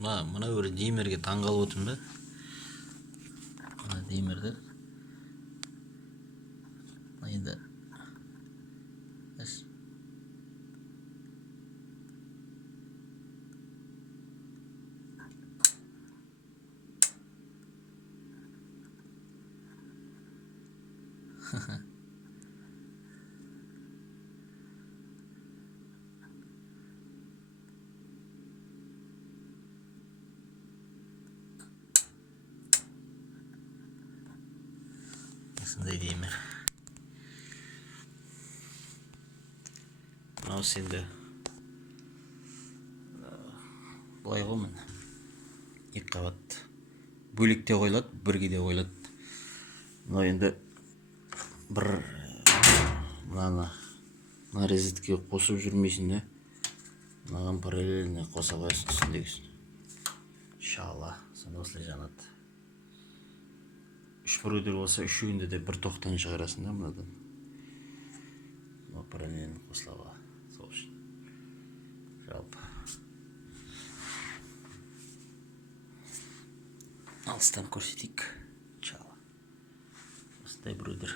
мына бір димерге таң қалып отырмын да. Мына димерді енді осындай димер. Мынаусы енді былай ғой, міне екі қабат бөлек те қойылады, бірге де қойылады. Мынау енді бір мына розеткеге қосып жүрмейсің да, мынаған параллельно қоса қоясың үстіндегісін. Иншалла сонда осылай жанады. Үш проводер болса, үшеуінде де бір тоқтан шығарасың да мынадан. Мына параллельно қосылуға сол үшін. Жалпы алыстан көрсетейік. Иншалла осындай проводер.